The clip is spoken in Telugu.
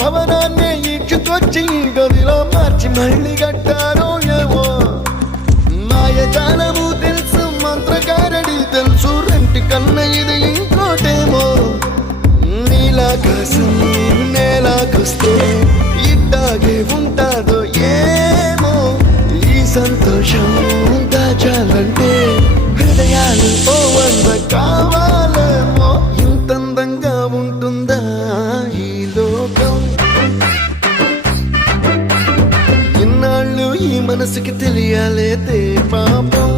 భవనాన్ని ఈడ్చుకొచ్చి గదిలో మార్చి మళ్ళీ కట్టారో ఏమో మాయజాలము తెలుసు మంత్రకారడి తెలుసు రెంటి కన్న ఇది ఇంకోటేమో నీలాకాశం నేలాకొస్తే ఇట్టాగే ఉంటాదో ఏమో ఈ సంతోషం దాచాలంటే హృదయాలు ఓ వంద కావాలేమో ఇంతందంగా ఉంటుందా ఈ లోకం ఇన్నాళ్ళు ఈ మనసుకి తెలియాలేదే పాపం